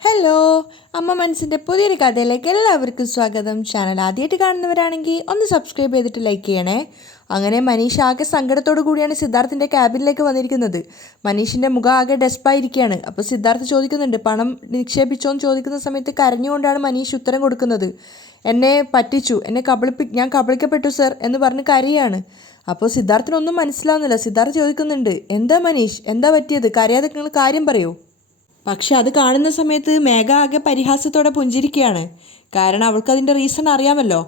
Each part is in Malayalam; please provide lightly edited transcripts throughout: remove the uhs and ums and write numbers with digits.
ഹലോ, അമ്മ മനസ്സിൻ്റെ പുതിയൊരു കഥയിലേക്ക് എല്ലാവർക്കും സ്വാഗതം. ചാനൽ ആദ്യമായിട്ട് കാണുന്നവരാണെങ്കിൽ ഒന്ന് സബ്സ്ക്രൈബ് ചെയ്തിട്ട് ലൈക്ക് ചെയ്യണേ. അങ്ങനെ മനീഷ് ആകെ സങ്കടത്തോടു കൂടിയാണ് സിദ്ധാർത്ഥിൻ്റെ ക്യാബിനിലേക്ക് വന്നിരിക്കുന്നത്. മനീഷിൻ്റെ മുഖം ആകെ ഡെസ്പായിരിക്കുകയാണ്. അപ്പോൾ സിദ്ധാർത്ഥ് ചോദിക്കുന്നുണ്ട്, പണം നിക്ഷേപിച്ചോ എന്ന് ചോദിക്കുന്ന സമയത്ത് കരഞ്ഞുകൊണ്ടാണ് മനീഷ് ഉത്തരം കൊടുക്കുന്നത്. എന്നെ പറ്റിച്ചു, ഞാൻ കബളിക്കപ്പെട്ടു സർ എന്ന് പറഞ്ഞ് കരയാണ്. അപ്പോൾ സിദ്ധാർത്ഥിനൊന്നും മനസ്സിലാവുന്നില്ല. സിദ്ധാർത്ഥ് ചോദിക്കുന്നുണ്ട്, എന്താ മനീഷ്, എന്താ പറ്റിയത്, കരയാതെ നിങ്ങൾ കാര്യം പറയൂ. പക്ഷെ അത് കാണുന്ന സമയത്ത് മേഘ ആകെ പരിഹാസത്തോടെ പുഞ്ചിരിക്കുകയാണ്. കാരണം അവൾക്ക് അതിൻ്റെ റീസൺ അറിയാമല്ലോ.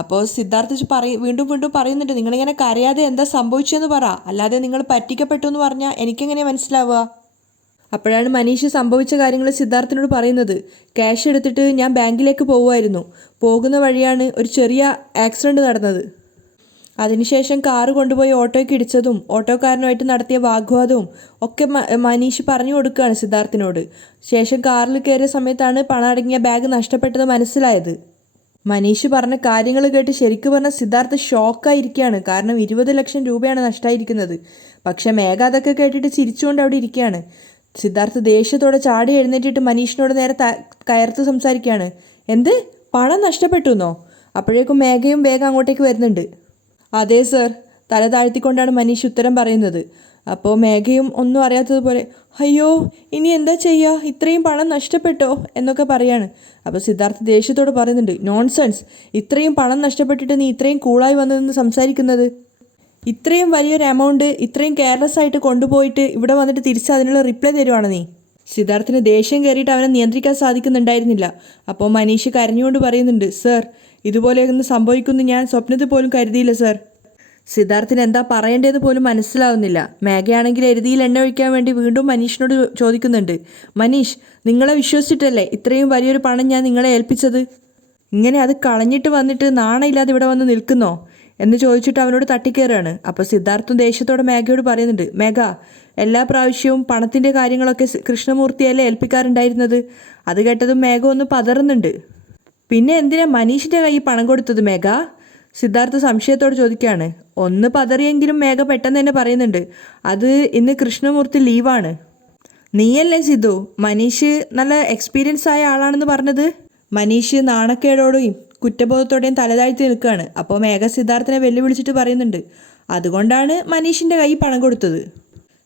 അപ്പോൾ സിദ്ധാർത്ഥ് വീണ്ടും വീണ്ടും പറയുന്നുണ്ട്, നിങ്ങളിങ്ങനെ കരയാതെ എന്താ സംഭവിച്ചതെന്ന് പറ, അല്ലാതെ നിങ്ങൾ പറ്റിക്കപ്പെട്ടു എന്ന് പറഞ്ഞാൽ എനിക്കെങ്ങനെയാണ് മനസ്സിലാവുക. അപ്പോഴാണ് മനീഷ് സംഭവിച്ച കാര്യങ്ങൾ സിദ്ധാർത്ഥിനോട് പറയുന്നത്. ക്യാഷ് എടുത്തിട്ട് ഞാൻ ബാങ്കിലേക്ക് പോകുമായിരുന്നു. പോകുന്ന വഴിയാണ് ഒരു ചെറിയ ആക്സിഡൻറ്റ് നടന്നത്. അതിനുശേഷം കാറ് കൊണ്ടുപോയി ഓട്ടോയ്ക്ക് ഇടിച്ചതും ഓട്ടോക്കാരനുമായിട്ട് നടത്തിയ വാഗ്വാദവും ഒക്കെ മനീഷ് പറഞ്ഞു കൊടുക്കുകയാണ് സിദ്ധാർത്ഥിനോട്. ശേഷം കാറിൽ കയറിയ സമയത്താണ് പണം അടങ്ങിയ ബാഗ് നഷ്ടപ്പെട്ടത് മനസ്സിലായത്. മനീഷ് പറഞ്ഞ കാര്യങ്ങൾ കേട്ട് ശരിക്കും പറഞ്ഞ സിദ്ധാർത്ഥ് ഷോക്കായിരിക്കുകയാണ്. കാരണം 20 ലക്ഷം രൂപയാണ് നഷ്ടമായിരിക്കുന്നത്. പക്ഷെ മേഘ അതൊക്കെ കേട്ടിട്ട് ചിരിച്ചുകൊണ്ട് അവിടെ ഇരിക്കുകയാണ്. സിദ്ധാർത്ഥ് ദേഷ്യത്തോടെ ചാടി എഴുന്നേറ്റിട്ട് മനീഷിനോട് നേരെ കയർത്ത് സംസാരിക്കുകയാണ്. എന്ത്, പണം നഷ്ടപ്പെട്ടു എന്നോ? അപ്പോഴേക്കും മേഘയും വേഗം അങ്ങോട്ടേക്ക് വരുന്നുണ്ട്. അതെ സർ, തല താഴ്ത്തിക്കൊണ്ടാണ് മനീഷ് ഉത്തരം പറയുന്നത്. അപ്പോൾ മേഘയും ഒന്നും അറിയാത്തതുപോലെ, അയ്യോ ഇനി എന്താ ചെയ്യുക, ഇത്രയും പണം നഷ്ടപ്പെട്ടോ എന്നൊക്കെ പറയാണ്. അപ്പോൾ സിദ്ധാർത്ഥ് ദേഷ്യത്തോട് പറയുന്നുണ്ട്, നോൺസെൻസ്, ഇത്രയും പണം നഷ്ടപ്പെട്ടിട്ട് നീ ഇത്രയും കൂളായി വന്നതെന്ന് സംസാരിക്കുന്നത്? ഇത്രയും വലിയൊരു എമൗണ്ട് ഇത്രയും കെയർലെസ് ആയിട്ട് കൊണ്ടുപോയിട്ട് ഇവിടെ വന്നിട്ട് തിരിച്ച് അതിനുള്ള റിപ്ലൈ തരുവാണ് നീ. സിദ്ധാർത്ഥിന് ദേഷ്യം കയറിയിട്ട് അവനെ നിയന്ത്രിക്കാൻ സാധിക്കുന്നുണ്ടായിരുന്നില്ല. അപ്പോൾ മനീഷ് കരഞ്ഞുകൊണ്ട് പറയുന്നുണ്ട്, സർ, ഇതുപോലെയൊന്നും സംഭവിക്കുമെന്ന് ഞാൻ സ്വപ്നത്തിൽ പോലും കരുതിയില്ല സർ. സിദ്ധാർത്ഥിന് എന്താ പറയേണ്ടതെന്ന് പോലും മനസ്സിലാവുന്നില്ല. മേഘയാണെങ്കിൽ എരുതിയിൽ എണ്ണ ഒഴിക്കാൻ വേണ്ടി വീണ്ടും മനീഷിനോട് ചോദിക്കുന്നുണ്ട്, മനീഷ്, നിങ്ങളെ വിശ്വസിച്ചിട്ടല്ലേ ഇത്രയും വലിയൊരു പണം ഞാൻ നിങ്ങളെ ഏൽപ്പിച്ചത്? ഇങ്ങനെ അത് കളഞ്ഞിട്ട് വന്നിട്ട് നാണയില്ലാതെ ഇവിടെ വന്ന് നിൽക്കുന്നോ എന്ന് ചോദിച്ചിട്ട് അവനോട് തട്ടിക്കയറുകയാണ്. അപ്പോൾ സിദ്ധാർത്ഥും ദേഷ്യത്തോടെ മേഘയോട് പറയുന്നുണ്ട്, മേഘ, എല്ലാ പ്രാവശ്യവും പണത്തിൻ്റെ കാര്യങ്ങളൊക്കെ കൃഷ്ണമൂർത്തിയല്ലേ ഏൽപ്പിക്കാറുണ്ടായിരുന്നത്? അത് കേട്ടതും മേഘ ഒന്ന് പതറുന്നുണ്ട്. പിന്നെ എന്തിനാ മനീഷിൻ്റെ കയ്യിൽ പണം കൊടുത്തത് മേഘ? സിദ്ധാർത്ഥ സംശയത്തോട് ചോദിക്കുകയാണ്. ഒന്ന് പതറിയെങ്കിലും മേഘ പെട്ടെന്ന് തന്നെ പറയുന്നുണ്ട്, അത് ഇന്ന് കൃഷ്ണമൂർത്തി ലീവാണ്. നീയല്ലേ സിദ്ധു മനീഷ് നല്ല എക്സ്പീരിയൻസ് ആയ ആളാണെന്ന് പറഞ്ഞത്? മനീഷ് നാണക്കേടോടെയും കുറ്റബോധത്തോടെയും തലതാഴ്ത്തി നിൽക്കുകയാണ്. അപ്പോൾ മേഘ സിദ്ധാർത്ഥിനെ വെല്ലുവിളിച്ചിട്ട് പറയുന്നുണ്ട്, അതുകൊണ്ടാണ് മനീഷിൻ്റെ കയ്യിൽ പണം കൊടുത്തത്.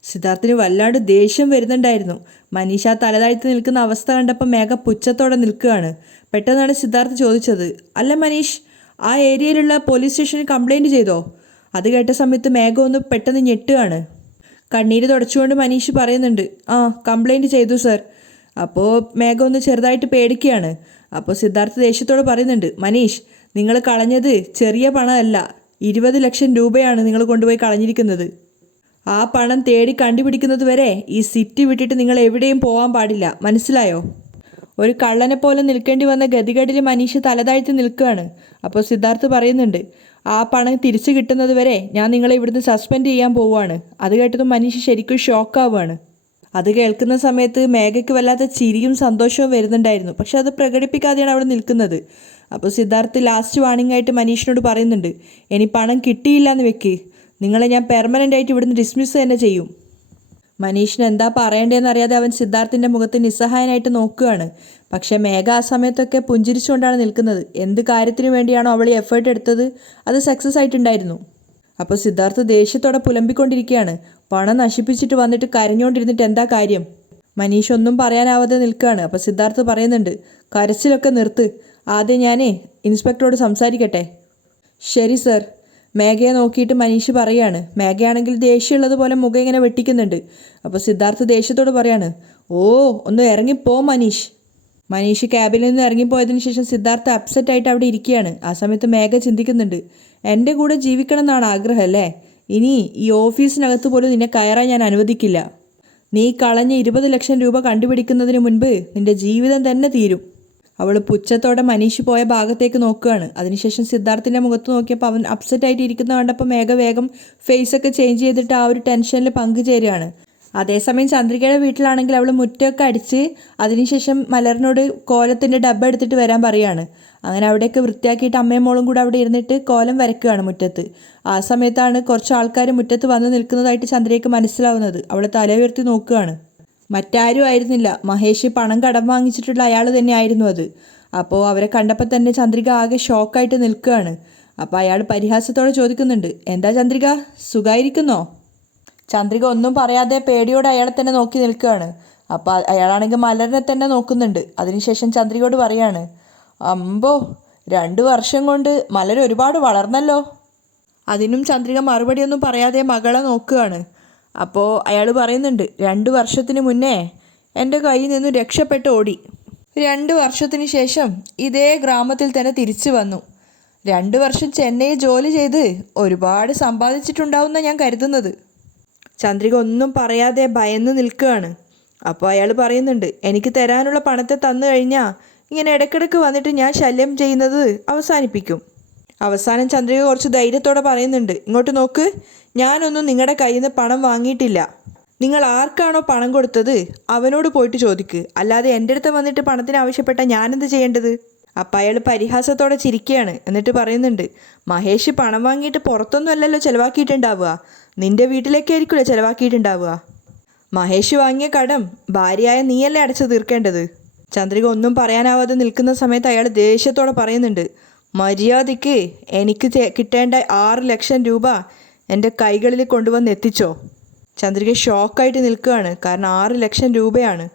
സിദ്ധാർത്ഥിന് വല്ലാണ്ട് ദേഷ്യം വരുന്നുണ്ടായിരുന്നു. മനീഷ് ആ തലതാഴ്ത്തി നിൽക്കുന്ന അവസ്ഥ കണ്ടപ്പോൾ മേഘ പുച്ഛത്തോടെ നിൽക്കുകയാണ്. പെട്ടെന്നാണ് സിദ്ധാർത്ഥ് ചോദിച്ചത്, അല്ല മനീഷ്, ആ ഏരിയയിലുള്ള പോലീസ് സ്റ്റേഷനിൽ കംപ്ലൈൻറ്റ് ചെയ്തോ? അത് കേട്ട സമയത്ത് മേഘ ഒന്ന് പെട്ടെന്ന് ഞെട്ടുകയാണ്. കണ്ണീര് തുടച്ചുകൊണ്ട് മനീഷ് പറയുന്നുണ്ട്, ആ കംപ്ലൈൻറ്റ് ചെയ്തു സർ. അപ്പോൾ മേഘ ഒന്ന് ചെറുതായിട്ട് പേടിക്കുകയാണ്. അപ്പോൾ സിദ്ധാർത്ഥ് ദേഷ്യത്തോട് പറയുന്നുണ്ട്, മനീഷ്, നിങ്ങൾ കളഞ്ഞത് ചെറിയ പണമല്ല, 20 ലക്ഷം രൂപയാണ് നിങ്ങൾ കൊണ്ടുപോയി കളഞ്ഞിരിക്കുന്നത്. ആ പണം തേടി കണ്ടുപിടിക്കുന്നത് വരെ ഈ സിറ്റി വിട്ടിട്ട് നിങ്ങൾ എവിടെയും പോകാൻ പാടില്ല, മനസ്സിലായോ? ഒരു കള്ളനെ പോലെ നിൽക്കേണ്ടി വന്ന ഗതികേടിൽ മനീഷ് തലതാഴ്ത്തി നിൽക്കുകയാണ്. അപ്പോൾ സിദ്ധാർത്ഥ് പറയുന്നുണ്ട്, ആ പണം തിരിച്ചു കിട്ടുന്നത് വരെ ഞാൻ നിങ്ങളെ ഇവിടുന്ന് സസ്പെൻഡ് ചെയ്യാൻ പോവുകയാണ്. അത് കേട്ടതും മനീഷ് ശരിക്കും ഷോക്കാവുകയാണ്. അത് കേൾക്കുന്ന സമയത്ത് മേഘയ്ക്ക് വല്ലാത്ത ചിരിയും സന്തോഷവും വരുന്നുണ്ടായിരുന്നു. പക്ഷെ അത് പ്രകടിപ്പിക്കാതെയാണ് അവിടെ നിൽക്കുന്നത്. അപ്പോൾ സിദ്ധാർത്ഥ് ലാസ്റ്റ് വാണിംഗ് ആയിട്ട് മനീഷിനോട് പറയുന്നുണ്ട്, ഇനി പണം കിട്ടിയില്ല എന്ന് വെക്ക്, നിങ്ങളെ ഞാൻ പെർമനൻ്റ് ആയിട്ട് ഇവിടുന്ന് ഡിസ്മിസ് തന്നെ ചെയ്യും. മനീഷിന് എന്താ പറയേണ്ടതെന്ന് അറിയാതെ അവൻ സിദ്ധാർത്ഥിൻ്റെ മുഖത്ത് നിസ്സഹായനായിട്ട് നോക്കുകയാണ്. പക്ഷേ മേഘ ആ സമയത്തൊക്കെ പുഞ്ചിരിച്ചുകൊണ്ടാണ് നിൽക്കുന്നത്. എന്ത് കാര്യത്തിന് വേണ്ടിയാണോ അവൾ എഫേർട്ട് എടുത്തത് അത് സക്സസ് ആയിട്ടുണ്ടായിരുന്നു. അപ്പോൾ സിദ്ധാർത്ഥ് ദേഷ്യത്തോടെ പുലമ്പിക്കൊണ്ടിരിക്കുകയാണ്. പണം നശിപ്പിച്ചിട്ട് വന്നിട്ട് കരഞ്ഞുകൊണ്ടിരുന്നിട്ട് എന്താ കാര്യം? മനീഷ് ഒന്നും പറയാനാവാതെ നിൽക്കുകയാണ്. അപ്പോൾ സിദ്ധാർത്ഥ് പറയുന്നുണ്ട്, കരച്ചിലൊക്കെ നിർത്ത്, ആദ്യം ഞാനേ ഇൻസ്പെക്ടറോട് സംസാരിക്കട്ടെ. ശരി സർ. മേഘയെ നോക്കിയിട്ട് മനീഷ് പറയാണ്. മേഘയാണെങ്കിൽ ദേഷ്യമുള്ളതുപോലെ മുഖം ഇങ്ങനെ വെട്ടിക്കുന്നുണ്ട്. അപ്പോൾ സിദ്ധാർത്ഥ് ദേഷ്യത്തോട് പറയാണ്, ഓ ഒന്ന് ഇറങ്ങിപ്പോ മനീഷ്. മനീഷ് ക്യാബിനിൽ നിന്ന് ഇറങ്ങിപ്പോയതിന് ശേഷം സിദ്ധാർത്ഥ് അപ്സെറ്റായിട്ട് അവിടെ ഇരിക്കുകയാണ്. ആ സമയത്ത് മേഘ ചിന്തിക്കുന്നുണ്ട്, എൻ്റെ കൂടെ ജീവിക്കണം എന്നാണ് ആഗ്രഹം അല്ലേ? ഇനി ഈ ഓഫീസിനകത്ത് പോലും നിന്നെ കയറാൻ ഞാൻ അനുവദിക്കില്ല. നീ കളഞ്ഞ 20 ലക്ഷം രൂപ കണ്ടുപിടിക്കുന്നതിന് മുൻപ് നിന്റെ ജീവിതം തന്നെ തീരും. അവൾ പുച്ഛത്തോടെ മനീഷ് പോയ ഭാഗത്തേക്ക് നോക്കുകയാണ്. അതിനുശേഷം സിദ്ധാർത്ഥിൻ്റെ മുഖത്ത് നോക്കിയപ്പോൾ അവൻ അപ്സെറ്റായിട്ട് ഇരിക്കുന്ന കണ്ടപ്പോൾ മേഘ വേഗം ഫേസൊക്കെ ചേഞ്ച് ചെയ്തിട്ട് ആ ഒരു ടെൻഷനിൽ പങ്കുചേരുകയാണ്. അതേസമയം ചന്ദ്രികയുടെ വീട്ടിലാണെങ്കിൽ അവൾ മുറ്റമൊക്കെ അടിച്ച് അതിനുശേഷം മലറിനോട് കോലത്തിൻ്റെ ഡബ്ബ എടുത്തിട്ട് വരാൻ പറയുകയാണ്. അങ്ങനെ അവിടെയൊക്കെ വൃത്തിയാക്കിയിട്ട് അമ്മയും മോളും കൂടെ അവിടെ ഇരുന്നിട്ട് കോലം വരയ്ക്കുകയാണ് മുറ്റത്ത്. ആ സമയത്താണ് കുറച്ച് ആൾക്കാർ മുറ്റത്ത് വന്ന് നിൽക്കുന്നതായിട്ട് ചന്ദ്രയ്ക്ക് മനസ്സിലാവുന്നത്. അവൾ തല ഉയർത്തി നോക്കുകയാണ്. മറ്റാരും ആയിരുന്നില്ല, മഹേഷ് പണം കടം വാങ്ങിച്ചിട്ടുള്ള അയാൾ തന്നെയായിരുന്നു അത്. അപ്പോൾ അവരെ കണ്ടപ്പോൾ തന്നെ ചന്ദ്രിക ആകെ ഷോക്കായിട്ട് നിൽക്കുകയാണ്. അപ്പോൾ അയാൾ പരിഹാസത്തോടെ ചോദിക്കുന്നുണ്ട്, എന്താ ചന്ദ്രിക, സുഖമായിരിക്കുന്നോ? ചന്ദ്രിക ഒന്നും പറയാതെ പേടിയോടെ അയാളെ തന്നെ നോക്കി നിൽക്കുകയാണ്. അപ്പോൾ അയാളാണെങ്കിൽ മലറിനെ തന്നെ നോക്കുന്നുണ്ട്. അതിനുശേഷം ചന്ദ്രികയോട് പറയാണ്, അമ്പോ 2 വർഷം കൊണ്ട് മലർ ഒരുപാട് വളർന്നല്ലോ. അതിനും ചന്ദ്രിക മറുപടിയൊന്നും പറയാതെ മകളെ നോക്കുകയാണ്. അപ്പോൾ അയാൾ പറയുന്നുണ്ട്, 2 വർഷത്തിന് മുന്നേ എൻ്റെ കയ്യിൽ നിന്ന് രക്ഷപ്പെട്ട് ഓടി. 2 വർഷത്തിന് ശേഷം ഇതേ ഗ്രാമത്തിൽ തന്നെ തിരിച്ചു വന്നു. 2 വർഷം ചെന്നൈയിൽ ജോലി ചെയ്ത് ഒരുപാട് സമ്പാദിച്ചിട്ടുണ്ടാവുമെന്നാണ് ഞാൻ കരുതുന്നത്. ചന്ദ്രിക ഒന്നും പറയാതെ ഭയന്ന് നിൽക്കുകയാണ്. അപ്പോൾ അയാൾ പറയുന്നുണ്ട്, എനിക്ക് തരാനുള്ള പണത്തെ തന്നു കഴിഞ്ഞാൽ ഇങ്ങനെ ഇടയ്ക്കിടയ്ക്ക് വന്നിട്ട് ഞാൻ ശല്യം ചെയ്യുന്നത് അവസാനിപ്പിക്കും. അവസാനം ചന്ദ്രിക കുറച്ച് ധൈര്യത്തോടെ പറയുന്നുണ്ട്, ഇങ്ങോട്ട് നോക്ക്, ഞാനൊന്നും നിങ്ങളുടെ കയ്യിൽ നിന്ന് പണം വാങ്ങിയിട്ടില്ല. നിങ്ങൾ ആർക്കാണോ പണം കൊടുത്തത് അവനോട് പോയിട്ട് ചോദിക്ക്, അല്ലാതെ എൻ്റെ അടുത്ത് വന്നിട്ട് പണത്തിന് ആവശ്യപ്പെട്ടാൽ ഞാനെന്ത് ചെയ്യേണ്ടത്? അപ്പം അയാൾ പരിഹാസത്തോടെ ചിരിക്കുകയാണ്. എന്നിട്ട് പറയുന്നുണ്ട്, മഹേഷ് പണം വാങ്ങിയിട്ട് പുറത്തൊന്നും അല്ലല്ലോ ചിലവാക്കിയിട്ടുണ്ടാവുക, നിൻ്റെ വീട്ടിലേക്കായിരിക്കുമല്ലോ ചിലവാക്കിയിട്ടുണ്ടാവുക. മഹേഷ് വാങ്ങിയ കടം ഭാര്യയായ നീയല്ലേ അടച്ചു തീർക്കേണ്ടത്. ചന്ദ്രിക ഒന്നും പറയാനാവാതെ നിൽക്കുന്ന സമയത്ത് അയാൾ ദേഷ്യത്തോടെ പറയുന്നുണ്ട്, മര്യാദയ്ക്ക് എനിക്ക് കിട്ടേണ്ട 6 ലക്ഷം രൂപ എൻ്റെ കൈകളിൽ കൊണ്ടുവന്ന് എത്തിച്ചോ. ചന്ദ്രിക ഷോക്കായിട്ട് നിൽക്കുകയാണ്, കാരണം 6 ലക്ഷം രൂപയാണ്.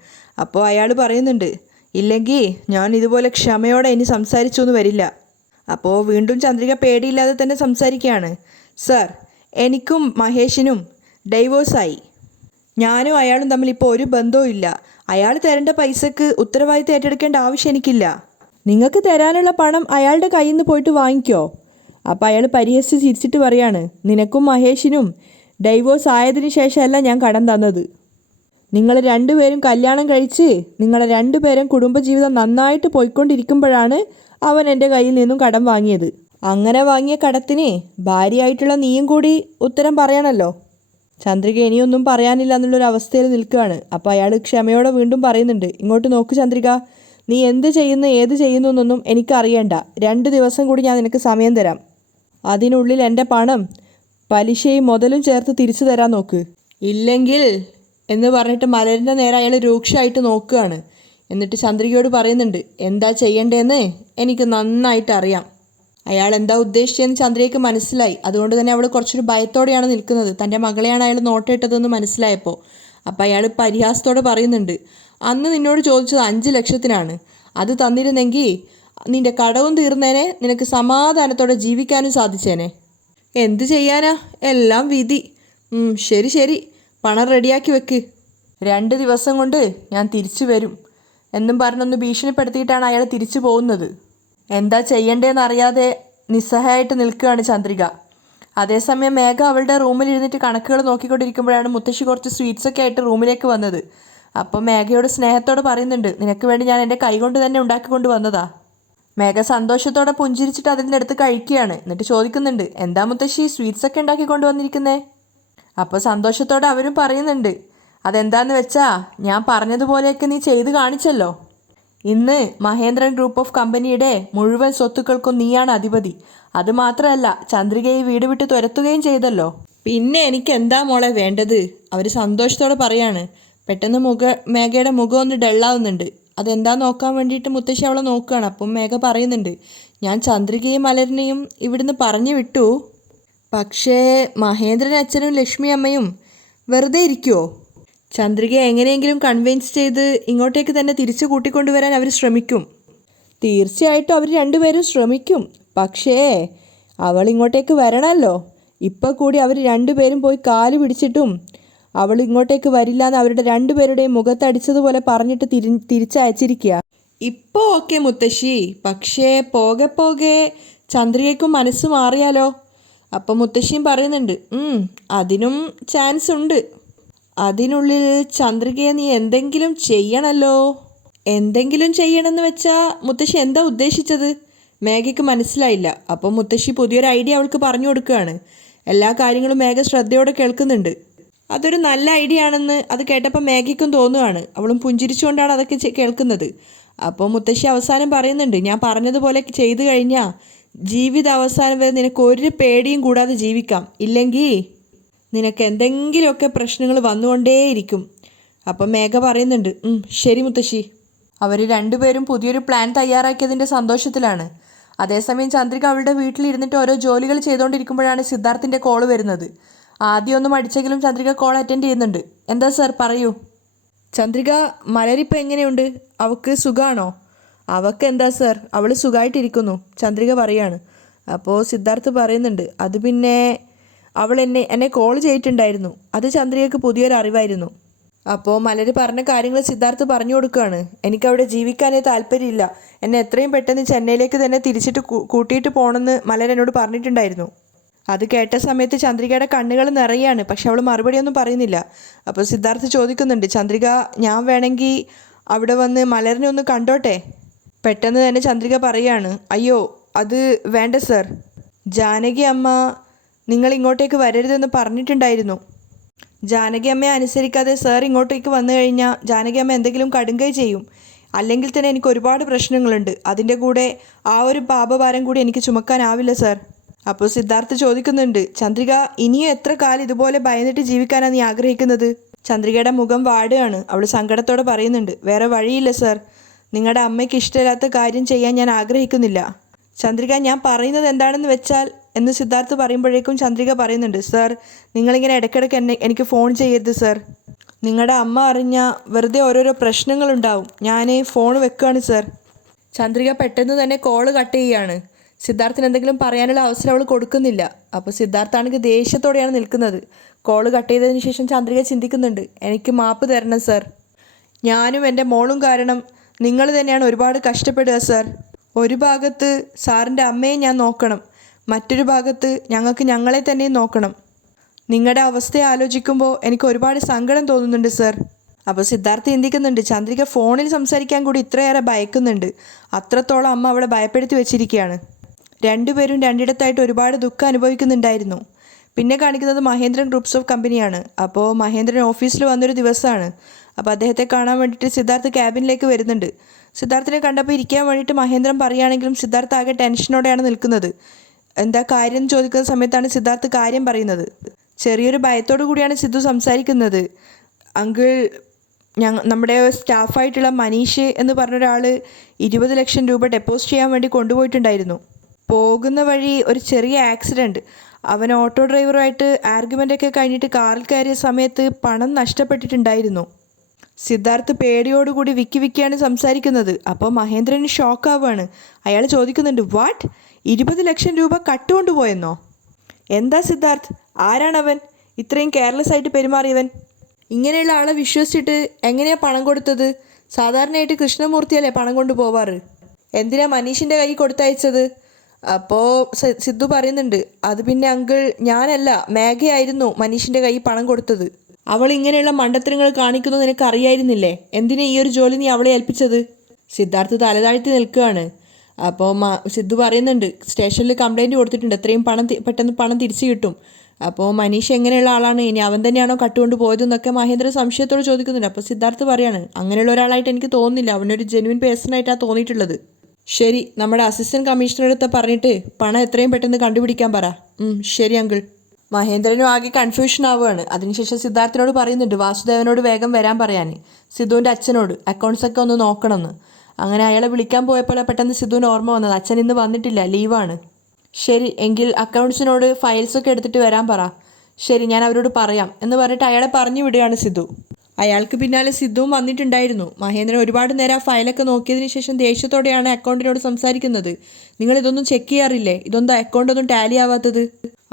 അപ്പോൾ അയാൾ പറയുന്നുണ്ട്, ഇല്ലെങ്കിൽ ഞാൻ ഇതുപോലെ ക്ഷമയോടെ ഇനി സംസാരിച്ചൊന്നും വരില്ല. അപ്പോൾ വീണ്ടും ചന്ദ്രിക പേടിയില്ലാതെ തന്നെ സംസാരിക്കുകയാണ്, സർ, എനിക്കും മഹേഷിനും ഡൈവോഴ്സായി. ഞാനും അയാളും തമ്മിൽ ഇപ്പോൾ ഒരു ബന്ധവും ഇല്ല. അയാൾ തരേണ്ട പൈസക്ക് ഉത്തരവാദിത്തം ഏറ്റെടുക്കേണ്ട ആവശ്യം എനിക്കില്ല. നിങ്ങൾക്ക് തരാനുള്ള പണം അയാളുടെ കയ്യിൽ നിന്ന് പോയിട്ട് വാങ്ങിക്കോ. അപ്പോൾ അയാൾ പരിഹസിച്ച് ചിരിച്ചിട്ട് പറയാണ്, നിനക്കും മഹേഷിനും ഡൈവോഴ്സ് ആയതിനു ശേഷമല്ല ഞാൻ കടം തന്നത്. നിങ്ങൾ 2 പേരും കല്യാണം കഴിച്ച് നിങ്ങളെ 2 പേരും കുടുംബജീവിതം നന്നായിട്ട് പോയിക്കൊണ്ടിരിക്കുമ്പോഴാണ് അവൻ എൻ്റെ കയ്യിൽ നിന്നും കടം വാങ്ങിയത്. അങ്ങനെ വാങ്ങിയ കടത്തിന് ഭാര്യയായിട്ടുള്ള നീയും കൂടി ഉത്തരം പറയണമല്ലോ. ചന്ദ്രിക ഇനിയൊന്നും പറയാനില്ല എന്നുള്ളൊരു അവസ്ഥയിൽ നിൽക്കുകയാണ്. അപ്പോൾ അയാൾ ക്ഷമയോടെ വീണ്ടും പറയുന്നുണ്ട്, ഇങ്ങോട്ട് നോക്ക് ചന്ദ്രിക, നീ എന്ത് ചെയ്യുന്നു ഏത് ചെയ്യുന്നു എന്നൊന്നും എനിക്കറിയണ്ട. 2 ദിവസം കൂടി ഞാൻ നിനക്ക് സമയം തരാം. അതിനുള്ളിൽ എൻ്റെ പണം പലിശയും മുതലും ചേർത്ത് തിരിച്ചു തരാൻ നോക്ക്. ഇല്ലെങ്കിൽ എന്ന് പറഞ്ഞിട്ട് മലരിൻ്റെ നേരെ അയാൾ രൂക്ഷമായിട്ട് നോക്കുകയാണ്. എന്നിട്ട് ചന്ദ്രികയോട് പറയുന്നുണ്ട്, എന്താ ചെയ്യേണ്ടതെന്ന് എനിക്ക് നന്നായിട്ട് അറിയാം. അയാൾ എന്താ ഉദ്ദേശിച്ചതെന്ന് ചന്ദ്രികയ്ക്ക് മനസ്സിലായി. അതുകൊണ്ട് തന്നെ അവൾ കുറച്ചൊരു ഭയത്തോടെയാണ് നിൽക്കുന്നത്. തൻ്റെ മകളെയാണ് അയാൾ നോട്ടിട്ടതെന്ന് മനസ്സിലായപ്പോൾ. അപ്പോൾ അയാൾ പരിഹാസത്തോടെ പറയുന്നുണ്ട്, അന്ന് നിന്നോട് ചോദിച്ചത് 5 ലക്ഷത്തിനാണ്. അത് തന്നിരുന്നെങ്കിൽ നിൻ്റെ കടവും തീർന്നേനെ, നിനക്ക് സമാധാനത്തോടെ ജീവിക്കാനും സാധിച്ചേനെ. എന്ത് ചെയ്യാനാ, എല്ലാം വിധി. ശരി ശരി, പണം റെഡിയാക്കി വെക്ക്. 2 ദിവസം കൊണ്ട് ഞാൻ തിരിച്ചു വരും എന്നും പറഞ്ഞൊന്ന് ഭീഷണിപ്പെടുത്തിയിട്ടാണ് അയാൾ തിരിച്ചു പോകുന്നത്. എന്താ ചെയ്യേണ്ടതെന്ന് അറിയാതെ നിസ്സഹായമായിട്ട് നിൽക്കുകയാണ് ചന്ദ്രിക. അതേസമയം മേഘ അവളുടെ റൂമിലിരുന്നിട്ട് കണക്കുകൾ നോക്കിക്കൊണ്ടിരിക്കുമ്പോഴാണ് മുത്തശ്ശി കുറച്ച് സ്വീറ്റ്സൊക്കെ ആയിട്ട് റൂമിലേക്ക് വന്നത്. അപ്പോൾ മേഘയോട് സ്നേഹത്തോടെ പറയുന്നുണ്ട്, നിനക്ക് വേണ്ടി ഞാൻ എൻ്റെ കൈകൊണ്ട് തന്നെ ഉണ്ടാക്കിക്കൊണ്ട് വന്നതാ. മേഘ സന്തോഷത്തോടെ പുഞ്ചിരിച്ചിട്ട് അതിൻ്റെ അടുത്ത് കഴിക്കുകയാണ്. എന്നിട്ട് ചോദിക്കുന്നുണ്ട്, എന്താ മുത്തശ്ശി സ്വീറ്റ്സൊക്കെ ഉണ്ടാക്കിക്കൊണ്ട് വന്നിരിക്കുന്നേ? അപ്പോൾ സന്തോഷത്തോടെ അവരും പറയുന്നുണ്ട്, അതെന്താന്ന് വെച്ചാ ഞാൻ പറഞ്ഞതുപോലെയൊക്കെ നീ ചെയ്ത് കാണിച്ചല്ലോ. ഇന്ന് മഹേന്ദ്രൻ ഗ്രൂപ്പ് ഓഫ് കമ്പനിയുടെ മുഴുവൻ സ്വത്തുക്കൾക്കും നീയാണ് അധിപതി. അതുമാത്രമല്ല, ചന്ദ്രികയെ വീട് വിട്ട് തുരത്തുകയും ചെയ്തല്ലോ. പിന്നെ എനിക്ക് എന്താ മോളെ വേണ്ടത്? അവർ സന്തോഷത്തോടെ പറയാണ്. പെട്ടെന്ന് മേഘയുടെ മുഖം ഒന്ന് ഡള്ളാവുന്നുണ്ട്. അതെന്താ നോക്കാൻ വേണ്ടിയിട്ട് മുത്തശ്ശി അവളെ നോക്കുകയാണ്. അപ്പം മേഘ പറയുന്നുണ്ട്, ഞാൻ ചന്ദ്രികയും മലരിനെയും ഇവിടുന്ന് പറഞ്ഞു വിട്ടു. പക്ഷേ മഹേന്ദ്രൻ അച്ഛനും ലക്ഷ്മി അമ്മയും വെറുതെ ഇരിക്കുമോ? ചന്ദ്രികയെ എങ്ങനെയെങ്കിലും കൺവിൻസ് ചെയ്ത് ഇങ്ങോട്ടേക്ക് തന്നെ തിരിച്ചു കൂട്ടിക്കൊണ്ടുവരാൻ അവർ ശ്രമിക്കും. തീർച്ചയായിട്ടും അവർ 2 പേരും ശ്രമിക്കും. പക്ഷേ അവൾ ഇങ്ങോട്ടേക്ക് വരണമല്ലോ. ഇപ്പം കൂടി അവർ 2 പേരും പോയി കാല് പിടിച്ചിട്ടും അവൾ ഇങ്ങോട്ടേക്ക് വരില്ല എന്ന് അവരുടെ 2 പേരുടെയും മുഖത്തടിച്ചതുപോലെ പറഞ്ഞിട്ട് തിരിച്ചയച്ചിരിക്കുക. ഇപ്പോൾ ഓക്കെ മുത്തശ്ശി, പക്ഷേ പോകെ പോകെ ചന്ദ്രികയ്ക്കും മനസ്സ് മാറിയാലോ? അപ്പം മുത്തശ്ശിയും പറയുന്നുണ്ട്, അതിനും ചാൻസ് ഉണ്ട്. അതിനുള്ളിൽ ചന്ദ്രികയെ നീ എന്തെങ്കിലും ചെയ്യണമല്ലോ. എന്തെങ്കിലും ചെയ്യണമെന്ന് വെച്ചാൽ മുത്തശ്ശി എന്താ ഉദ്ദേശിച്ചത്? മേഘയ്ക്ക് മനസ്സിലായില്ല. അപ്പോൾ മുത്തശ്ശി പുതിയൊരു ഐഡിയ അവൾക്ക് പറഞ്ഞു കൊടുക്കുകയാണ്. എല്ലാ കാര്യങ്ങളും മേഘ ശ്രദ്ധയോടെ കേൾക്കുന്നുണ്ട്. അതൊരു നല്ല ഐഡിയ ആണെന്ന് അത് കേട്ടപ്പോൾ മേഘയ്ക്കും തോന്നുകയാണ്. അവളും പുഞ്ചിരിച്ചുകൊണ്ടാണ് അതൊക്കെ കേൾക്കുന്നത്. അപ്പോൾ മുത്തശ്ശി അവസാനം പറയുന്നുണ്ട്, ഞാൻ പറഞ്ഞതുപോലെ ചെയ്തു കഴിഞ്ഞാൽ ജീവിത അവസാനം വരെ നിനക്ക് ഒരു പേടിയും കൂടാതെ ജീവിക്കാം. ഇല്ലെങ്കിൽ നിനക്ക് എന്തെങ്കിലുമൊക്കെ പ്രശ്നങ്ങൾ വന്നുകൊണ്ടേയിരിക്കും. അപ്പം മേഘ പറയുന്നുണ്ട് ശരി മുത്തശ്ശി. അവർ രണ്ടുപേരും പുതിയൊരു പ്ലാൻ തയ്യാറാക്കിയതിൻ്റെ സന്തോഷത്തിലാണ്. അതേസമയം ചന്ദ്രിക അവളുടെ വീട്ടിലിരുന്നിട്ട് ഓരോ ജോലികൾ ചെയ്തുകൊണ്ടിരിക്കുമ്പോഴാണ് സിദ്ധാർത്ഥിൻ്റെ കോള് വരുന്നത്. ആദ്യമൊന്നും അടിച്ചെങ്കിലും ചന്ദ്രിക കോൾ അറ്റൻഡ് ചെയ്യുന്നുണ്ട്. എന്താ സാർ, പറയൂ. ചന്ദ്രിക, മലരിപ്പം എങ്ങനെയുണ്ട്? അവൾക്ക് സുഖമാണോ? അവൾക്ക് എന്താ സാർ, അവൾ സുഖമായിട്ടിരിക്കുന്നു, ചന്ദ്രിക പറയാണ്. അപ്പോൾ സിദ്ധാർത്ഥ് പറയുന്നുണ്ട്, അത് പിന്നെ അവൾ എന്നെ കോൾ ചെയ്തിട്ടുണ്ടായിരുന്നു. അത് ചന്ദ്രികയ്ക്ക് പുതിയൊരു അറിവായിരുന്നു. അപ്പോൾ മലര് പറഞ്ഞ കാര്യങ്ങൾ സിദ്ധാർത്ഥ് പറഞ്ഞു കൊടുക്കുകയാണ്. എനിക്കവിടെ ജീവിക്കാനേ താല്പര്യമില്ല, എന്നെ എത്രയും പെട്ടെന്ന് ചെന്നൈയിലേക്ക് തന്നെ തിരിച്ചിട്ട് കൂട്ടിയിട്ട് പോകണമെന്ന് മലർ എന്നോട് പറഞ്ഞിട്ടുണ്ടായിരുന്നു. അത് കേട്ട സമയത്ത് ചന്ദ്രികയുടെ കണ്ണുകൾ നിറയാണ്, പക്ഷെ അവൾ മറുപടിയൊന്നും പറയുന്നില്ല. അപ്പോൾ സിദ്ധാർത്ഥ് ചോദിക്കുന്നുണ്ട്, ചന്ദ്രിക, ഞാൻ വേണമെങ്കിൽ അവിടെ വന്ന് മലറിനെ ഒന്ന് കണ്ടോട്ടെ? പെട്ടെന്ന് തന്നെ ചന്ദ്രിക പറയാണ്, അയ്യോ അത് വേണ്ട സർ, ജാനകി അമ്മ നിങ്ങൾ ഇങ്ങോട്ടേക്ക് വരരുതെന്ന് പറഞ്ഞിട്ടുണ്ടായിരുന്നു. ജാനകി അമ്മയെ അനുസരിക്കാതെ സാർ ഇങ്ങോട്ടേക്ക് വന്നു കഴിഞ്ഞാൽ ജാനകി അമ്മ എന്തെങ്കിലും കടുങ്കൈ ചെയ്യും. അല്ലെങ്കിൽ തന്നെ എനിക്ക് ഒരുപാട് പ്രശ്നങ്ങളുണ്ട്, അതിൻ്റെ കൂടെ ആ ഒരു പാപഭാരം കൂടി എനിക്ക് ചുമക്കാനാവില്ല സാർ. അപ്പോൾ സിദ്ധാർത്ഥ് ചോദിക്കുന്നുണ്ട്, ചന്ദ്രിക, ഇനിയും എത്ര കാലം ഇതുപോലെ ഭയന്നിട്ട് ജീവിക്കാനാണ് നീ ആഗ്രഹിക്കുന്നത്? ചന്ദ്രികയുടെ മുഖം വാടുകയാണ്. അവൾ സങ്കടത്തോടെ പറയുന്നുണ്ട്, വേറെ വഴിയില്ല സാർ, നിങ്ങളുടെ അമ്മയ്ക്ക് ഇഷ്ടമില്ലാത്ത കാര്യം ചെയ്യാൻ ഞാൻ ആഗ്രഹിക്കുന്നില്ല. ചന്ദ്രിക, ഞാൻ പറയുന്നത് എന്താണെന്ന് വെച്ചാൽ എന്ന് സിദ്ധാർത്ഥ് പറയുമ്പോഴേക്കും ചന്ദ്രിക പറയുന്നുണ്ട്, സാർ, നിങ്ങളിങ്ങനെ ഇടയ്ക്കിടയ്ക്ക് എനിക്ക് ഫോൺ ചെയ്യരുത് സാർ. നിങ്ങളുടെ അമ്മ അറിഞ്ഞാൽ വെറുതെ ഓരോരോ പ്രശ്നങ്ങളുണ്ടാവും. ഞാൻ ഫോൺ വെക്കുകയാണ് സാർ. ചന്ദ്രിക പെട്ടെന്ന് തന്നെ കോള് കട്ട് ചെയ്യുകയാണ്. സിദ്ധാർത്ഥിന് എന്തെങ്കിലും പറയാനുള്ള അവസരം അവൾ കൊടുക്കുന്നില്ല. അപ്പോൾ സിദ്ധാർത്ഥാണെങ്കിൽ ദേഷ്യത്തോടെയാണ് നിൽക്കുന്നത്. കോള് കട്ട് ചെയ്തതിന് ശേഷം ചന്ദ്രിക ചിന്തിക്കുന്നുണ്ട്, എനിക്ക് മാപ്പ് തരണം സാർ. ഞാനും എൻ്റെ മോളും കാരണം നിങ്ങൾ തന്നെയാണ് ഒരുപാട് കഷ്ടപ്പെടുക സാർ. ഒരു ഭാഗത്ത് സാറിൻ്റെ അമ്മയെ ഞാൻ നോക്കണം, മറ്റൊരു ഭാഗത്ത് ഞങ്ങൾക്ക് ഞങ്ങളെ തന്നെ നോക്കണം. നിങ്ങളുടെ അവസ്ഥയെ ആലോചിക്കുമ്പോൾ എനിക്ക് ഒരുപാട് സങ്കടം തോന്നുന്നുണ്ട് സാർ. അപ്പോൾ സിദ്ധാർത്ഥ് ചിന്തിക്കുന്നുണ്ട്, ചന്ദ്രിക ഫോണിൽ സംസാരിക്കാൻ കൂടി ഇത്രയേറെ ഭയക്കുന്നുണ്ട്. അത്രത്തോളം അമ്മ അവളെ ഭയപ്പെടുത്തി വെച്ചിരിക്കുകയാണ്. രണ്ടുപേരും രണ്ടിടത്തായിട്ട് ഒരുപാട് ദുഃഖം അനുഭവിക്കുന്നുണ്ടായിരുന്നു. പിന്നെ കാണിക്കുന്നത് മഹേന്ദ്രൻ ഗ്രൂപ്പ്സ് ഓഫ് കമ്പനിയാണ്. അപ്പോൾ മഹേന്ദ്രൻ ഓഫീസിൽ വന്നൊരു ദിവസമാണ്. അപ്പോൾ അദ്ദേഹത്തെ കാണാൻ വേണ്ടിയിട്ട് സിദ്ധാർത്ഥ് ക്യാബിനിലേക്ക് വരുന്നുണ്ട്. സിദ്ധാർത്ഥിനെ കണ്ടപ്പോൾ ഇരിക്കാൻ വേണ്ടിയിട്ട് മഹേന്ദ്രൻ പറയുകയാണെങ്കിലും സിദ്ധാർത്ഥ് ആകെ ടെൻഷനോടെയാണ് നിൽക്കുന്നത്. എന്താ കാര്യം എന്ന് ചോദിക്കുന്ന സമയത്താണ് സിദ്ധാർത്ഥ് കാര്യം പറയുന്നത്. ചെറിയൊരു ഭയത്തോടു കൂടിയാണ് സിദ്ധു സംസാരിക്കുന്നത്. അങ്കിൾ, നമ്മുടെ സ്റ്റാഫായിട്ടുള്ള മനീഷ് എന്ന് പറഞ്ഞൊരാൾ 20 ലക്ഷം രൂപ ഡെപ്പോസിറ്റ് ചെയ്യാൻ വേണ്ടി കൊണ്ടുപോയിട്ടുണ്ടായിരുന്നു. പോകുന്ന വഴി ഒരു ചെറിയ ആക്സിഡൻറ്റ്. അവൻ ഓട്ടോ ഡ്രൈവറുമായിട്ട് ആർഗ്യുമെൻ്റൊക്കെ കഴിഞ്ഞിട്ട് കാറിൽ കയറിയ സമയത്ത് പണം നഷ്ടപ്പെട്ടിട്ടുണ്ടായിരുന്നു. സിദ്ധാർത്ഥ് പേടിയോടുകൂടി വിക്കിയാണ് സംസാരിക്കുന്നത്. അപ്പോൾ മഹേന്ദ്രന് ഷോക്കാവുകയാണ്. അയാൾ ചോദിക്കുന്നുണ്ട്, വാട്ട്, 20 ലക്ഷം രൂപ കട്ടുകൊണ്ടുപോയെന്നോ? എന്താ സിദ്ധാർത്ഥ്, ആരാണവൻ? ഇത്രയും കെയർലെസ് ആയിട്ട് പെരുമാറിയവൻ? ഇങ്ങനെയുള്ള ആളെ വിശ്വസിച്ചിട്ട് എങ്ങനെയാണ് പണം കൊടുത്തത്? സാധാരണയായിട്ട് കൃഷ്ണമൂർത്തിയല്ലേ പണം കൊണ്ടുപോവാറ്, എന്തിനാ മനീഷിൻ്റെ കൈ കൊടുത്തയച്ചത്? അപ്പോൾ സിദ്ധു പറയുന്നുണ്ട്, അത് പിന്നെ അങ്കിൾ, ഞാനല്ല, മേഘയായിരുന്നു മനീഷിൻ്റെ കൈ പണം കൊടുത്തത്. അവൾ ഇങ്ങനെയുള്ള മണ്ടത്തരങ്ങൾ കാണിക്കുന്നത് നിനക്ക് അറിയായിരുന്നില്ലേ? എന്തിനാ ഈ ഒരു ജോലി നീ അവളെ ഏൽപ്പിച്ചത്? സിദ്ധാർത്ഥ് തലതാഴ്ത്തി നിൽക്കുകയാണ്. അപ്പോൾ സിദ്ധു പറയുന്നുണ്ട്, സ്റ്റേഷനിൽ കംപ്ലൈൻറ്റ് കൊടുത്തിട്ടുണ്ട്, എത്രയും പെട്ടെന്ന് പണം തിരിച്ചു കിട്ടും. അപ്പോൾ മനീഷ് എങ്ങനെയുള്ള ആളാണ്, ഇനി അവൻ തന്നെയാണോ കട്ടുകൊണ്ട് പോയതെന്നൊക്കെ മഹേന്ദ്ര സംശയത്തോട് ചോദിക്കുന്നുണ്ട്. അപ്പോൾ സിദ്ധാർത്ഥ് പറയാണ്, അങ്ങനെയുള്ള ഒരാളായിട്ട് എനിക്ക് തോന്നുന്നില്ല, അവനൊരു ജെന്യുവൻ പേഴ്സണായിട്ടാണ് തോന്നിയിട്ടുള്ളത്. ശരി, നമ്മുടെ അസിസ്റ്റൻറ്റ് കമ്മീഷണറുടെ പറഞ്ഞിട്ട് പണം എത്രയും പെട്ടെന്ന് കണ്ടുപിടിക്കാൻ പറ. ശരി അങ്കിൾ. മഹേന്ദ്രനും ആകെ കൺഫ്യൂഷൻ ആവുകയാണ്. അതിനുശേഷം സിദ്ധാർത്ഥിനോട് പറയുന്നുണ്ട് വാസുദേവനോട് വേഗം വരാൻ പറയാൻ, സിദ്ധുവിൻ്റെ അച്ഛനോട് അക്കൗണ്ട്സൊക്കെ ഒന്ന് നോക്കണമെന്ന്. അങ്ങനെ അയാളെ വിളിക്കാൻ പോയപ്പോൾ പെട്ടെന്ന് സിദ്ധുവിന് ഓർമ്മ വന്നത്, അച്ഛൻ ഇന്ന് വന്നിട്ടില്ല, ലീവാണ്. ശരി, എങ്കിൽ അക്കൗണ്ട്സിനോട് ഫയൽസൊക്കെ എടുത്തിട്ട് വരാൻ പറ. ശരി, ഞാൻ അവരോട് പറയാം എന്ന് പറഞ്ഞിട്ട് അയാളെ പറഞ്ഞു വിടുകയാണ് സിദ്ധു. അയാൾക്ക് പിന്നാലെ സിദ്ധുവും വന്നിട്ടുണ്ടായിരുന്നു. മഹേന്ദ്രൻ ഒരുപാട് നേരം ആ ഫയലൊക്കെ നോക്കിയതിന് ശേഷം ദേഷ്യത്തോടെയാണ് അക്കൗണ്ടിനോട് സംസാരിക്കുന്നത്. നിങ്ങൾ ഇതൊന്നും ചെക്ക് ചെയ്യാറില്ലേ? ഇതൊന്നും അക്കൗണ്ടൊന്നും ടാലി ആവാത്തത്?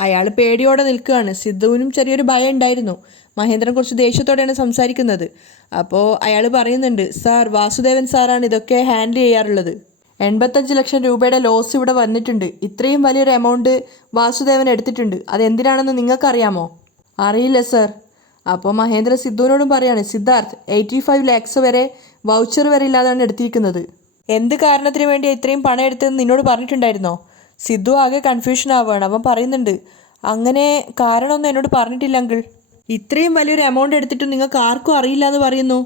അയാൾ പേടിയോടെ നിൽക്കുകയാണ്. സിദ്ധുവിനും ചെറിയൊരു ഭയം ഉണ്ടായിരുന്നു. മഹേന്ദ്രൻ കുറച്ച് ദേഷ്യത്തോടെയാണ് സംസാരിക്കുന്നത്. അപ്പോൾ അയാൾ പറയുന്നുണ്ട്, സാർ, വാസുദേവൻ സാറാണ് ഇതൊക്കെ ഹാൻഡിൽ ചെയ്യാറുള്ളത്. 85 ലക്ഷം രൂപയുടെ ലോസ് ഇവിടെ വന്നിട്ടുണ്ട്. ഇത്രയും വലിയൊരു എമൗണ്ട് വാസുദേവൻ എടുത്തിട്ടുണ്ട്. അതെന്തിനാണെന്ന് നിങ്ങൾക്കറിയാമോ? അറിയില്ല സാർ. അപ്പോൾ മഹേന്ദ്ര സിദ്ധുവിനോടും പറയാണ്, സിദ്ധാർത്ഥ്, 85 ലാക്സ് വരെ വൗച്ചർ വരെ ഇല്ലാതാണ് എടുത്തിരിക്കുന്നത്. എന്ത് കാരണത്തിന് വേണ്ടി ഇത്രയും പണം എടുത്തതെന്ന് നിന്നോട് പറഞ്ഞിട്ടുണ്ടായിരുന്നോ? സിദ്ധു ആകെ കൺഫ്യൂഷൻ ആവുകയാണ്. അവൻ പറയുന്നുണ്ട്, അങ്ങനെ കാരണമൊന്നും എന്നോട് പറഞ്ഞിട്ടില്ല അങ്കിൾ. ഇത്രയും വലിയൊരു എമൗണ്ട് എടുത്തിട്ട് നിങ്ങൾക്ക് ആർക്കും അറിയില്ല എന്ന് പറയുന്നു.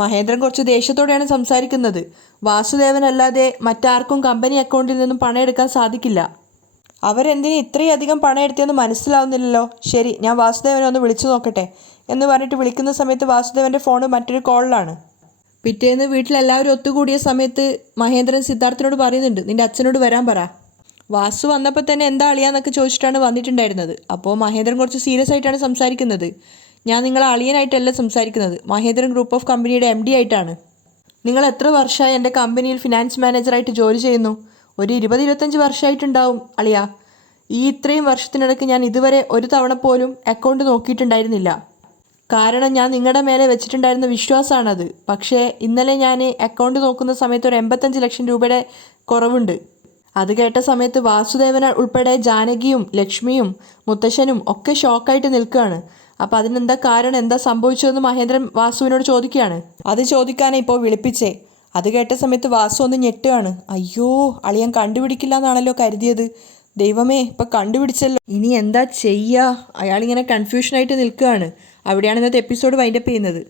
മഹേന്ദ്രൻ കുറച്ച് ദേഷ്യത്തോടെയാണ് സംസാരിക്കുന്നത്. വാസുദേവൻ അല്ലാതെ മറ്റാർക്കും കമ്പനി അക്കൗണ്ടിൽ നിന്നും പണം എടുക്കാൻ സാധിക്കില്ല. അവരെന്തിന് ഇത്രയധികം പണം എടുത്തതെന്ന് മനസ്സിലാവുന്നില്ലല്ലോ. ശരി, ഞാൻ വാസുദേവനെ ഒന്ന് വിളിച്ചു നോക്കട്ടെ. എന്ന് പറഞ്ഞിട്ട് വിളിക്കുന്ന സമയത്ത് വാസുദേവൻ്റെ ഫോൺ മറ്റൊരു കോളിലാണ്. പിറ്റേന്ന് വീട്ടിലെല്ലാവരും ഒത്തുകൂടിയ സമയത്ത് മഹേന്ദ്രൻ സിദ്ധാർത്ഥിനോട് പറയുന്നുണ്ട്, നിൻ്റെ അച്ഛനോട് വരാൻ പറ. വാസു വന്നപ്പോൾ തന്നെ എന്താ അളിയാന്നൊക്കെ ചോദിച്ചിട്ടാണ് വന്നിട്ടുണ്ടായിരുന്നത്. അപ്പോൾ മഹേന്ദ്രൻ കുറച്ച് സീരിയസ് ആയിട്ടാണ് സംസാരിക്കുന്നത്. ഞാൻ നിങ്ങളെ അളിയനായിട്ടല്ല സംസാരിക്കുന്നത്, മഹേന്ദ്രൻ ഗ്രൂപ്പ് ഓഫ് കമ്പനിയുടെ MD ആയിട്ടാണ്. നിങ്ങൾ എത്ര വർഷമായി എൻ്റെ കമ്പനിയിൽ ഫിനാൻസ് മാനേജറായിട്ട് ജോലി ചെയ്യുന്നു? ഒരു 20-25 വർഷമായിട്ടുണ്ടാവും അളിയ. ഈ ഇത്രയും വർഷത്തിനിടയ്ക്ക് ഞാൻ ഇതുവരെ ഒരു തവണ പോലും അക്കൗണ്ട് നോക്കിയിട്ടുണ്ടായിരുന്നില്ല. കാരണം ഞാൻ നിങ്ങളുടെ മേലെ വെച്ചിട്ടുണ്ടായിരുന്ന വിശ്വാസമാണത്. പക്ഷേ ഇന്നലെ ഞാൻ അക്കൗണ്ട് നോക്കുന്ന സമയത്ത് ഒരു 85 ലക്ഷം രൂപയുടെ കുറവുണ്ട്. അത് കേട്ട സമയത്ത് വാസുദേവൻ ഉൾപ്പെടെ ജാനകിയും ലക്ഷ്മിയും മുത്തശ്ശനും ഒക്കെ ഷോക്കായിട്ട് നിൽക്കുകയാണ്. അപ്പോൾ അതിനെന്താ കാരണം, എന്താ സംഭവിച്ചതെന്ന് മഹേന്ദ്രൻ വാസുവിനോട് ചോദിക്കുകയാണ്. അത് ചോദിക്കാനേ ഇപ്പോൾ വിളിപ്പിച്ചേ. അത് കേട്ട സമയത്ത് വാസു ഒന്ന് ഞെട്ടുകയാണ്. അയ്യോ, അളിയൻ കണ്ടുപിടിക്കില്ല എന്നാണല്ലോ കരുതിയത്. ദൈവമേ, ഇപ്പം കണ്ടുപിടിച്ചല്ലോ, ഇനി എന്താ ചെയ്യുക? അയാളിങ്ങനെ കൺഫ്യൂഷനായിട്ട് നിൽക്കുകയാണ്. അവിടെയാണ് ഇന്നത്തെ എപ്പിസോഡ് വൈൻഡപ്പ് ചെയ്യുന്നത്.